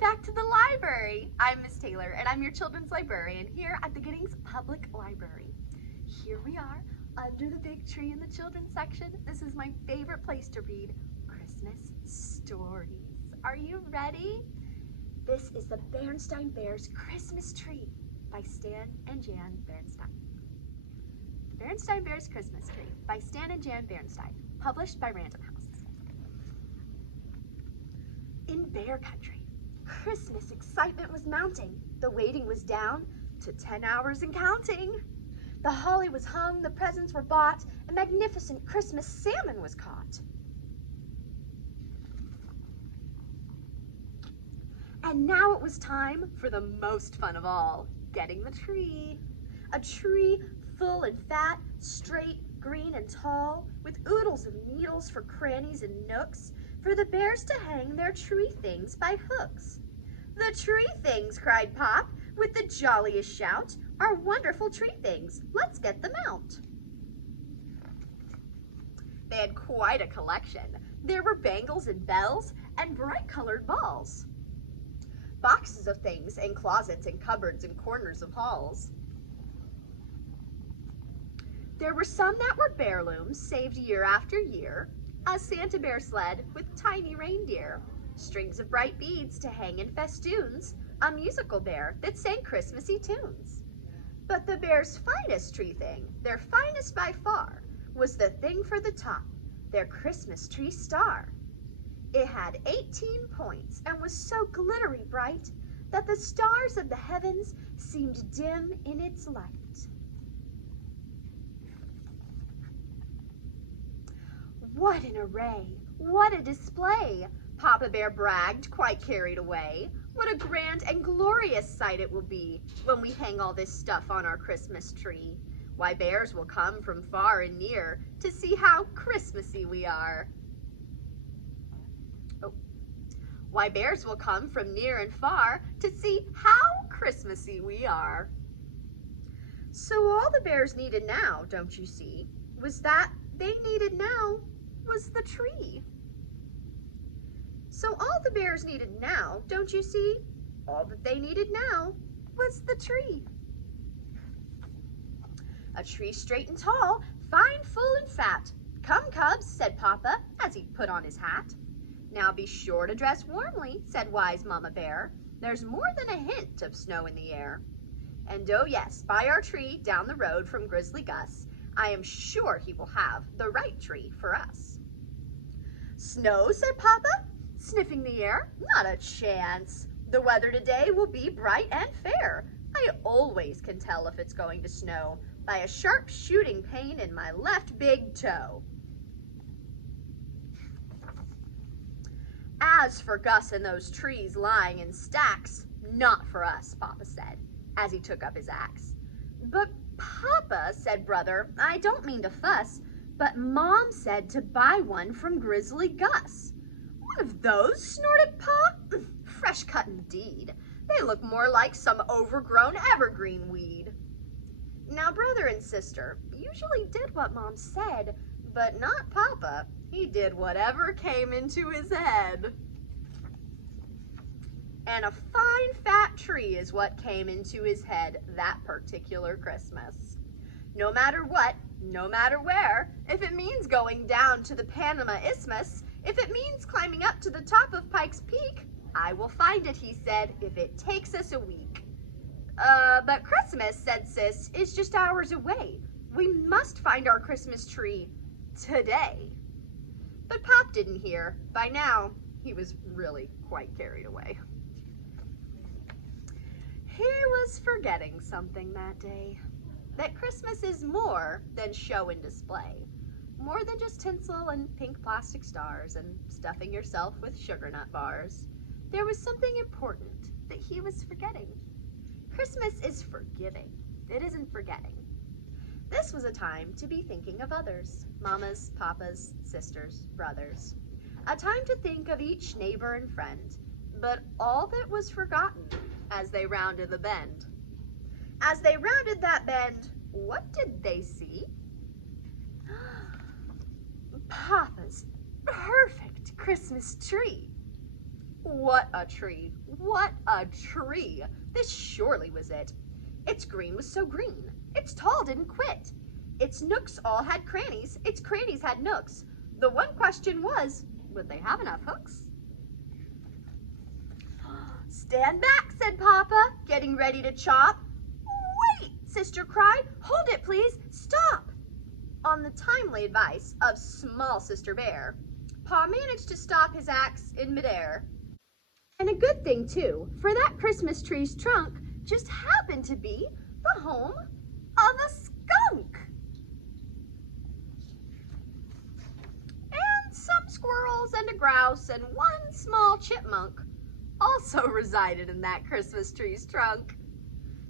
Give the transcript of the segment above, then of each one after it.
back to the library. I'm Miss Taylor, and I'm your children's librarian here at the Giddings Public Library. Here we are, under the big tree in the children's section. This is my favorite place to read Christmas stories. Are you ready? This is the Berenstain Bears Christmas Tree by Stan and Jan Berenstain. The Berenstain Bears Christmas Tree by Stan and Jan Berenstain, published by Random House. In Bear Country, Christmas excitement was mounting. The waiting was down to 10 hours and counting. The holly was hung, the presents were bought, and magnificent Christmas salmon was caught. And now it was time for the most fun of all, getting the tree. A tree full and fat, straight, green, and tall, with oodles of needles for crannies and nooks, for the bears to hang their tree things by hooks. The tree things, cried Pop, with the jolliest shout, are wonderful tree things. Let's get them out. They had quite a collection. There were bangles and bells and bright-colored balls. Boxes of things in closets and cupboards and corners of halls. There were some that were heirlooms, saved year after year, a Santa Bear sled with tiny reindeer, strings of bright beads to hang in festoons, a musical bear that sang Christmassy tunes. But the bear's finest tree thing, their finest by far, was the thing for the top, their Christmas tree star. It had 18 points and was so glittery bright that the stars of the heavens seemed dim in its light. What an array! What a display! Papa Bear bragged, quite carried away. What a grand and glorious sight it will be when we hang all this stuff on our Christmas tree. Why, bears will come from far and near to see how Christmassy we are. Why, bears will come from near and far to see how Christmassy we are. So all the bears needed now, don't you see, was that they needed now was the tree. So all the bears needed now, don't you see, all that they needed now was the tree. A tree straight and tall, fine, full, and fat. Come, cubs, said Papa, as he put on his hat. Now be sure to dress warmly, said wise Mama Bear. There's more than a hint of snow in the air. And oh yes, by our tree down the road from Grizzly Gus, I am sure he will have the right tree for us. Snow, said Papa, sniffing the air. Not a chance. The weather today will be bright and fair. I always can tell if it's going to snow by a sharp shooting pain in my left big toe. As for Gus and those trees lying in stacks, not for us, Papa said, as he took up his axe. But Papa, said Brother, I don't mean to fuss, but Mom said to buy one from Grizzly Gus. One of those, snorted Pa? Fresh cut indeed. They look more like some overgrown evergreen weed. Now, brother and sister usually did what Mom said, but not Papa. He did whatever came into his head. And a fine fat tree is what came into his head that particular Christmas. No matter what, no matter where, if it means going down to the Panama Isthmus, if it means climbing up to the top of Pike's Peak, I will find it, he said, if it takes us a week. But Christmas, said Sis, is just hours away. We must find our Christmas tree today. But Pop didn't hear. By now, he was really quite carried away. He was forgetting something that day. That Christmas is more than show and display. More than just tinsel and pink plastic stars and stuffing yourself with sugar nut bars. There was something important that he was forgetting. Christmas is forgiving. It isn't forgetting. This was a time to be thinking of others, mamas, papas, sisters, brothers. A time to think of each neighbor and friend, but all that was forgotten as they rounded the bend. As they rounded that bend, what did they see? Papa's perfect Christmas tree. What a tree! What a tree! This surely was it. Its green was so green. Its tall didn't quit. Its nooks all had crannies. Its crannies had nooks. The one question was, would they have enough hooks? Stand back, said Papa, getting ready to chop. Wait, Sister cried. Hold it, please. Stop. On the timely advice of small Sister Bear, Pa managed to stop his axe in midair. And a good thing, too, for that Christmas tree's trunk just happened to be the home of a skunk. And some squirrels and a grouse and one small chipmunk also resided in that Christmas tree's trunk.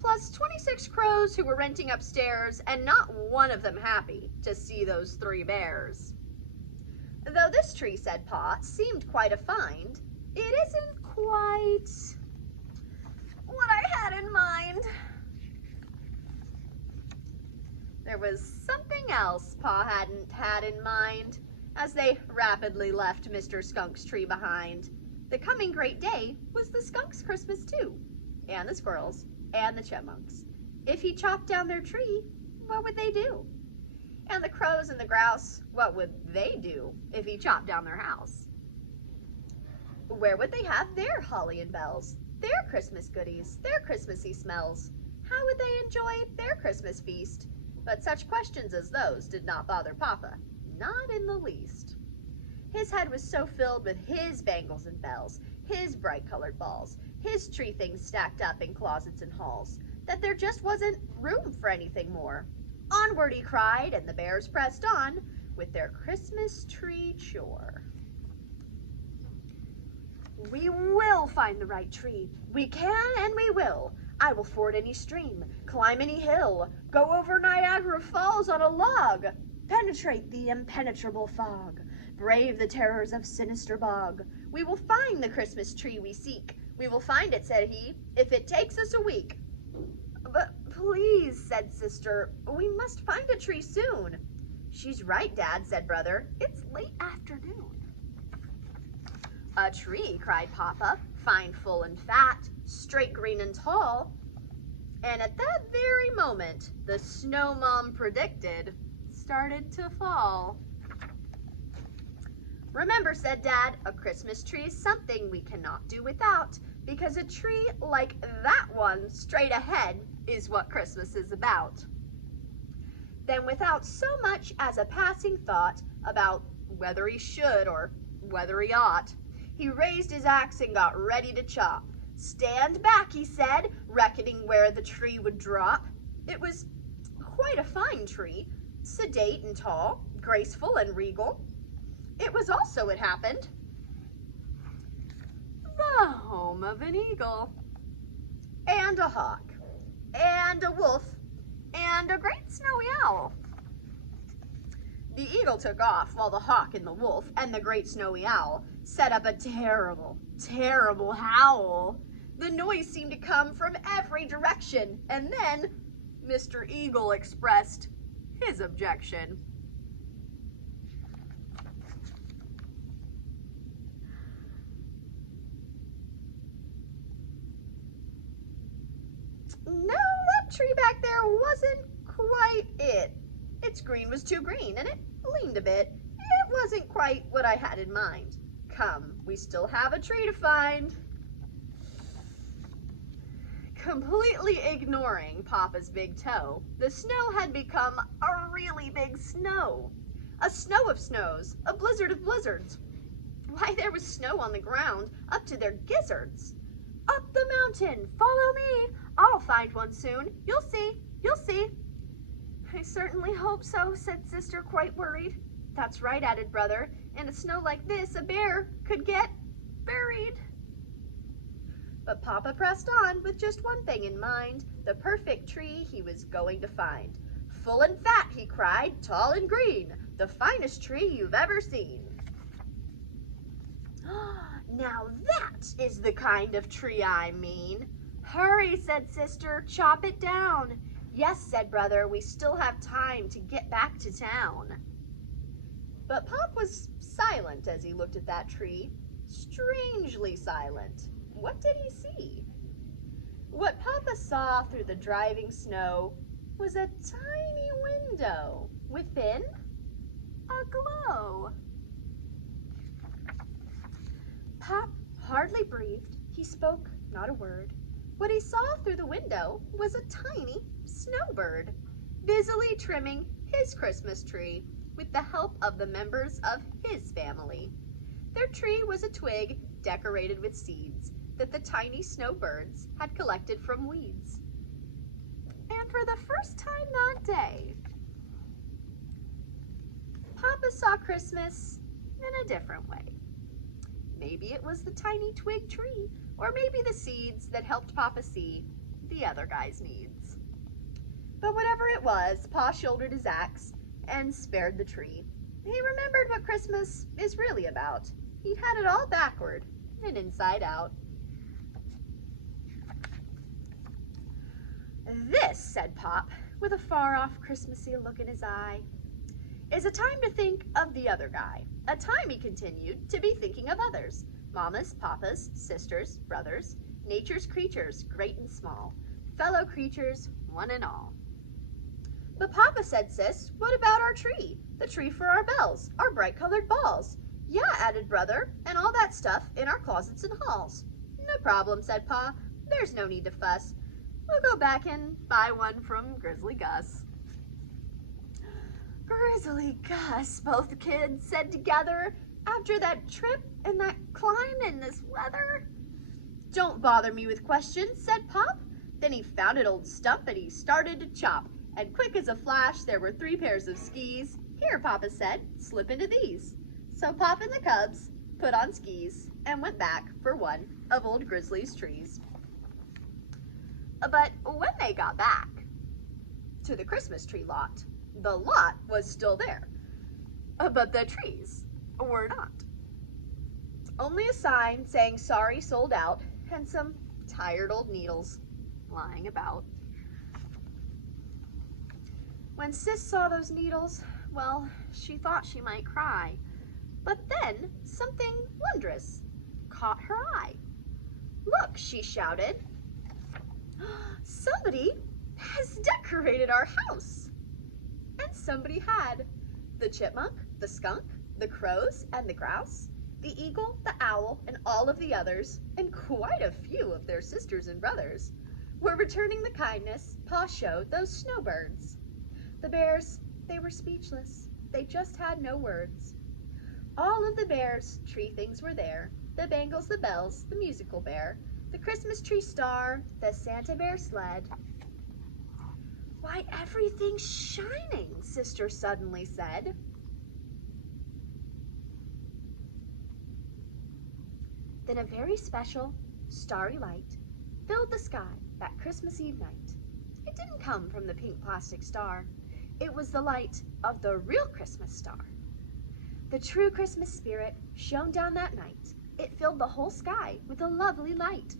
Plus 26 crows who were renting upstairs, and not one of them happy to see those 3 bears. Though this tree, said Pa, seemed quite a find, it isn't quite what I had in mind. There was something else Pa hadn't had in mind as they rapidly left Mr. Skunk's tree behind. The coming great day was the skunk's Christmas too, and the squirrels and the chipmunks. If he chopped down their tree, what would they do? And the crows and the grouse, what would they do if he chopped down their house? Where would they have their holly and bells, their Christmas goodies, their Christmassy smells? How would they enjoy their Christmas feast? But such questions as those did not bother Papa, not in the least. His head was so filled with his bangles and bells, his bright-colored balls, his tree things stacked up in closets and halls, that there just wasn't room for anything more. Onward he cried, and the bears pressed on with their Christmas tree chore. We will find the right tree. We can and we will. I will ford any stream, climb any hill, go over Niagara Falls on a log, penetrate the impenetrable fog, brave the terrors of sinister bog. We will find the Christmas tree we seek. We will find it, said he, if it takes us a week. But please, said Sister, we must find a tree soon. She's right, Dad, said Brother. It's late afternoon. A tree, cried Papa, fine, full, and fat, straight, green, and tall. And at that very moment, the snow Mom predicted started to fall. Remember, said Dad, a Christmas tree is something we cannot do without, because a tree like that one straight ahead is what Christmas is about. Then, without so much as a passing thought about whether he should or whether he ought, he raised his axe and got ready to chop. Stand back, he said, reckoning where the tree would drop. It was quite a fine tree, sedate and tall, graceful and regal. It was also, it happened, the home of an eagle, and a hawk, and a wolf, and a great snowy owl. The eagle took off while the hawk and the wolf and the great snowy owl set up a terrible, terrible howl. The noise seemed to come from every direction, and then Mr. Eagle expressed his objection. No, that tree back there wasn't quite it. Its green was too green, and it leaned a bit. It wasn't quite what I had in mind. Come, we still have a tree to find. Completely ignoring Papa's big toe, the snow had become a really big snow. A snow of snows, a blizzard of blizzards. Why, there was snow on the ground up to their gizzards. Up the mountain, follow me. I'll find one soon. You'll see, you'll see. I certainly hope so, said Sister, quite worried. That's right, added Brother. In a snow like this, a bear could get buried. But Papa pressed on with just one thing in mind, the perfect tree he was going to find. Full and fat, he cried, tall and green, the finest tree you've ever seen. Now that is the kind of tree I mean. Hurry, said Sister, chop it down. Yes, said Brother, we still have time to get back to town. But Pop was silent as he looked at that tree, strangely silent. What did he see? What Papa saw through the driving snow was a tiny window within a glow. Pop hardly breathed. He spoke not a word. What he saw through the window was a tiny snowbird, busily trimming his Christmas tree with the help of the members of his family. Their tree was a twig decorated with seeds that the tiny snowbirds had collected from weeds. And for the first time that day, Papa saw Christmas in a different way. Maybe it was the tiny twig tree, or maybe the seeds that helped Papa see the other guy's needs. But whatever it was, Pa shouldered his axe and spared the tree. He remembered what Christmas is really about. He'd had it all backward and inside out. This, said Pop, with a far-off Christmassy look in his eye, is a time to think of the other guy. A time, he continued, to be thinking of others. Mamas, papas, sisters, brothers, nature's creatures, great and small, fellow creatures, one and all. But Papa, said Sis, what about our tree? The tree for our bells, our bright-colored balls. Yeah, added Brother, and all that stuff in our closets and halls. No problem, said Pa. There's no need to fuss. We'll go back and buy one from Grizzly Gus. Grizzly Gus, both kids said together, after that trip and that climb in this weather. Don't bother me with questions, said Pop. Then he found an old stump and he started to chop. And quick as a flash, there were 3 pairs of skis. Here, Papa said, slip into these. So Pop and the cubs put on skis and went back for one of old Grizzly's trees. But when they got back to the Christmas tree lot, the lot was still there, but the trees were not. Only a sign saying sorry sold out and some tired old needles lying about. When Sis saw those needles, well, she thought she might cry. But then something wondrous caught her eye. Look, she shouted. Somebody has decorated our house. And somebody had. The chipmunk, the skunk, the crows and the grouse, the eagle, the owl, and all of the others, and quite a few of their sisters and brothers, were returning the kindness Pa showed those snowbirds. The bears, they were speechless. They just had no words. All of the bears' tree things were there. The bangles, the bells, the musical bear, the Christmas tree star, the Santa bear sled. Why, everything's shining, Sister suddenly said. Then a very special, starry light filled the sky that Christmas Eve night. It didn't come from the pink plastic star. It was the light of the real Christmas star. The true Christmas spirit shone down that night. It filled the whole sky with a lovely light.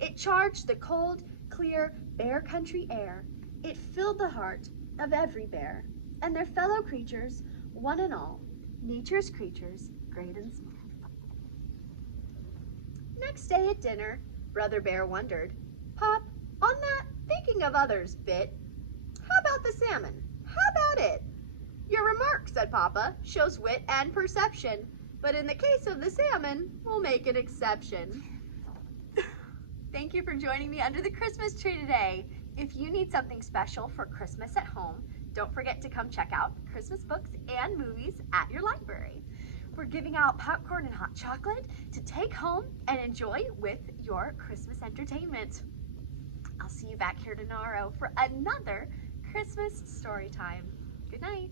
It charged the cold, clear, bear country air. It filled the heart of every bear and their fellow creatures, one and all, nature's creatures, great and small. Next day at dinner, Brother Bear wondered, Pop, on that thinking of others bit, how about the salmon? How about it? Your remark, said Papa, shows wit and perception, but in the case of the salmon, we'll make an exception. Thank you for joining me under the Christmas tree today. If you need something special for Christmas at home, don't forget to come check out Christmas books and movies at your library. We're giving out popcorn and hot chocolate to take home and enjoy with your Christmas entertainment. I'll see you back here tomorrow for another Christmas story time. Good night.